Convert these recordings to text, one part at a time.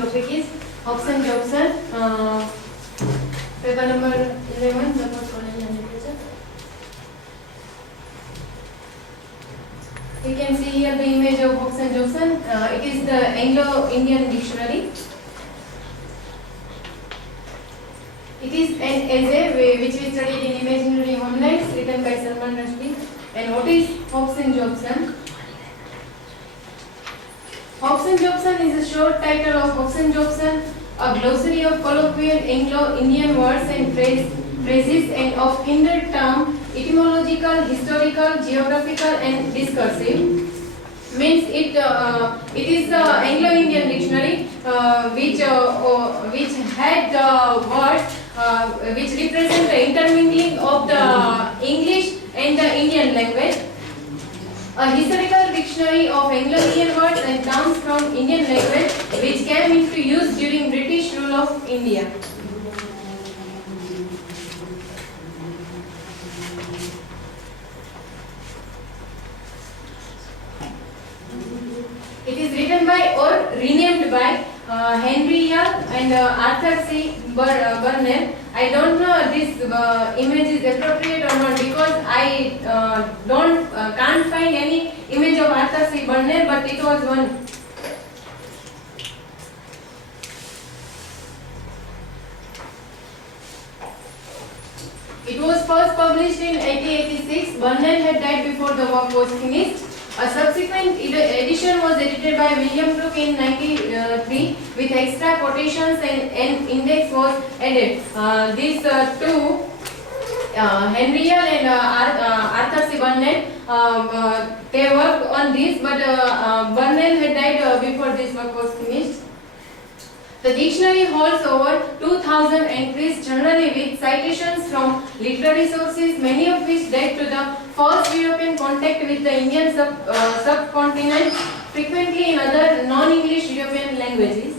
topic is Hobson-Jobson, paper number 11, the postcolonial literature. You can see here the image of Hobson-Jobson. It is the Anglo-Indian dictionary. It is an essay which we studied in Imaginary Homelands, written by Salman Rushdie. And what is Hobson-Jobson? Hobson-Jobson is a short title of Hobson-Jobson, a glossary of colloquial Anglo-Indian words and phrases and of kindred term, etymological, historical, geographical and discursive. Means it is the Anglo-Indian dictionary which had words which represent the intermingling of the English and the Indian language. A historical dictionary of Anglo-Indian words and terms from Indian language which came into use during British rule of India. It is written by or renamed by Henry Young and Arthur C. Burnell. I don't know if this image is appropriate or not because I can't find any image of Arthur C. Burnell, but it was one. It was first published in 1886. Burnell had died before the work was finished. A subsequent edition was edited by William Brooke in 1993 with extra quotations and index was added. These two, Henry Yale and Arthur C. Burnell, they worked on this, but Burnell had died before this work was finished. The dictionary holds over 2,000 entries, generally with citations from literary sources, many of which date to the first European contact with the Indian subcontinent, frequently in other non-English European languages.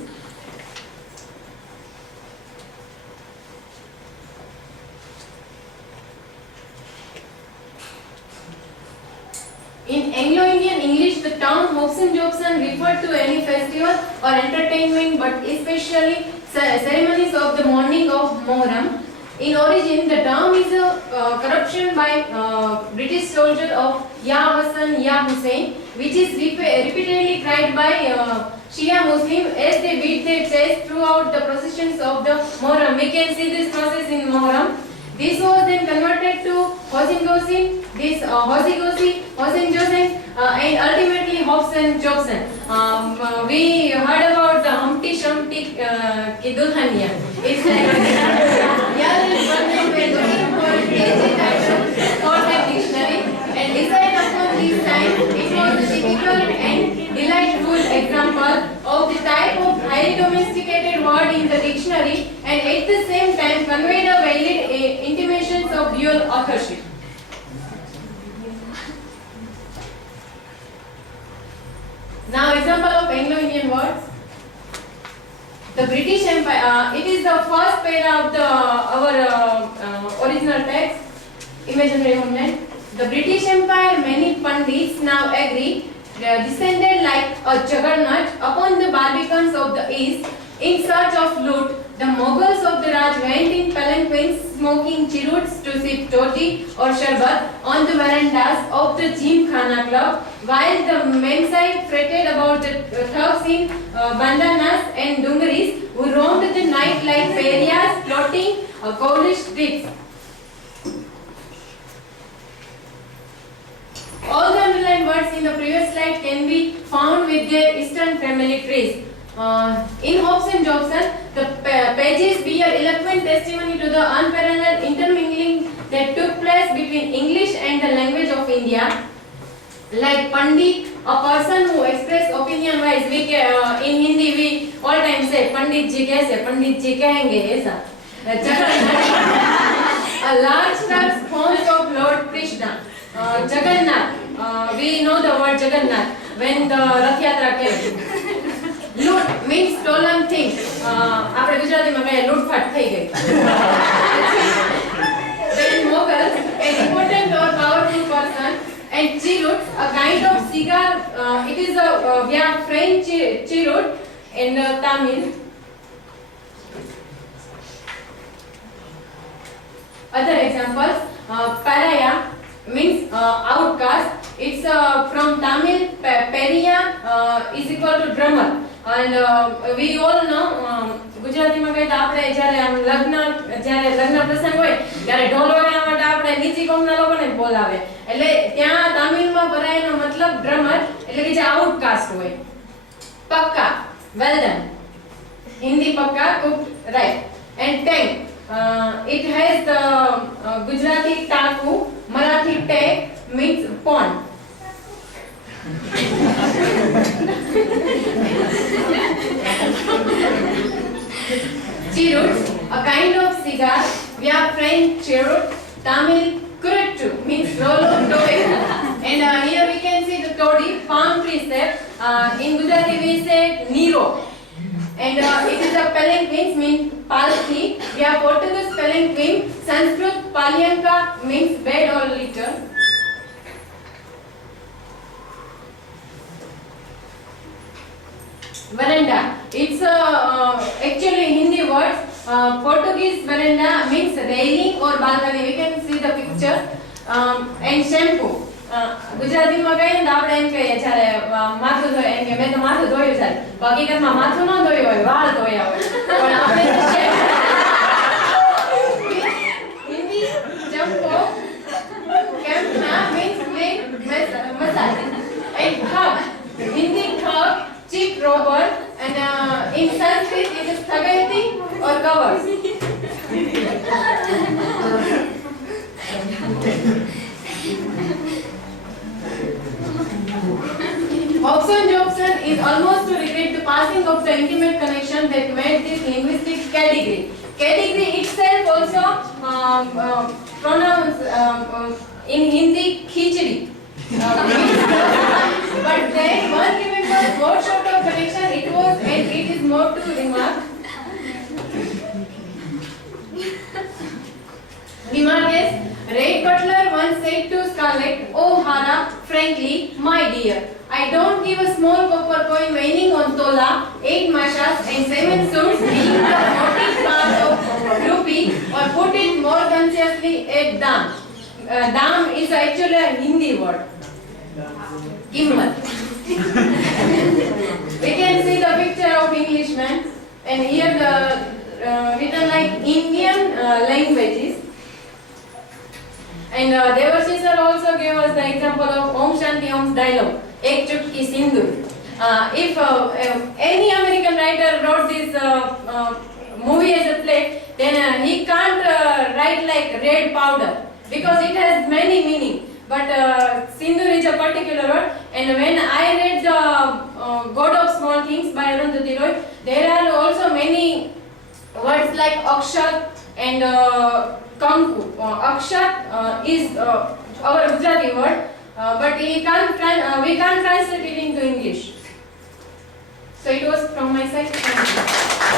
In Anglo-Indian English, the term Hobson-Jobson referred to any festival or entertainment, but especially ceremonies of the morning of Muharram. In origin, the term is a corruption by British soldier of Ya Hassan, Ya Hussein, which is repeatedly cried by Shia Muslim as they beat their chest throughout the processions of the Muharram. We can see this process in Muharram. This was then converted to Hobson-Jobson, Hobson-Jobson, and ultimately Hobson-Jobson. We heard about the Humpty Shumpty Ki Dulhania. It's like Yale and Burnell were looking for a catchy title for the dictionary, and decided upon this time it was a typical and delightful example of the type of highly domesticated word in the dictionary, and at the same time conveyed a valid intimations of dual authorship. Now, example of Anglo-Indian words. The British Empire. It is the first para of our original text, Imaginary Homeland. The British Empire, many pundits now agree, descended like a juggernaut upon the Barbicans of the East in search of loot. The Mughals of the Raj went in palanquins smoking cheroot to sip toddy or sharbat on the verandas of the Gymkhana club, while the Memside fretted about the thugs in bandanas and dungarees who roamed the night like pariahs plotting Polish tricks. All the underlined words in the previous slide can be found with their Eastern family trees. In Hobson-Jobson, the pages bear eloquent testimony to the unparalleled intermingling that took place between English and the language of India. Like Pandit, a person who express opinion wise, we in Hindi we all time say Pandit ji kaise, Pandit ji kahenge aisa. A large truck spawns of Lord Krishna. Jagannath, we know the word Jagannath when the Rath Yatra came. Loot means stolen things. આપણે ગુજરાતીમાં કહે લૂંટફાટ થઈ ગઈ. Then Mughals, an important or powerful person, and cheroot, a kind of cigar. It is a French cheroot. in Tamil. Other examples, Paraya means outcast. It's from Tamil, Periya is equal to drummer. And we all know, ગુજરાતીમાં કહીએ તો આપણે જ્યારે લગ્ન પ્રસંગ હોય ત્યારે ઢોલ વગાડવા માટે આપણે નીચી કોમના લોકોને જ બોલાવે. એટલે ત્યાં તામિલમાં પરાયાનો મતલબ ડ્રમર એટલે કે જે આઉટકાસ્ટ હોય. પક્કા, well done. Hindi પક્કા, cooked, right. And tank, it has the Gujarati taku, Marathi tek means pond. Chirut, a kind of cigar. We are French chirut, Tamil kuruttu means roll of tobacco. And here we can see the toddy, palm tree step. In Gujarati we say Nero. And it is a palanquin means palki. We have Portuguese palanquin. Sanskrit palyanka means bed or litter. Veranda. It's actually Hindi word. Portuguese veranda means railing or balcony. We can see the picture. And shampoo. ગુજરાતીમાં કહીએ ને આપણે એમ કહીએ જ્યારે માથું ધોય એમ કે મેં તો માથું ધોયું છે. હકીકતમાં માથું ન ધોયું હોય, વાળ ધોયા હોય. પણ આપણે Hindi જમ્પો કેમ્પના means make massage. And thug. Hindi thug, cheap robber, and in Sanskrit it is thagayati or covers. Hobson Jobson is almost to regret the passing of the intimate connection that made this linguistic category. Category itself also pronounced in Hindi khichdi. But then one remembers what sort of connection it was, and it is more to remark. Remark is, Ray Butler once said to Scarlett O'Hara, frankly, my dear, I don't give a small copper coin weighing on tola, 8 mashas and 7 suits being the 14th part of rupee, or put it more consciously, a dam. Dam is actually a Hindi word. Kimmat. We can see the picture of Englishman, and here the written like Indian languages. And Devarshi sir also gave us the example of Om Shanti Om's dialogue, Ek Chutki Sindur. If any American writer wrote this movie as a play, then he can't write like red powder because it has many meaning. But Sindur is a particular word. And when I read the God of Small Things by Arundhati Roy, there are also many words like Akshat and Kanku. Akshat is our Gujarati word, but we can't translate it into English. So it was from my side. Thank you.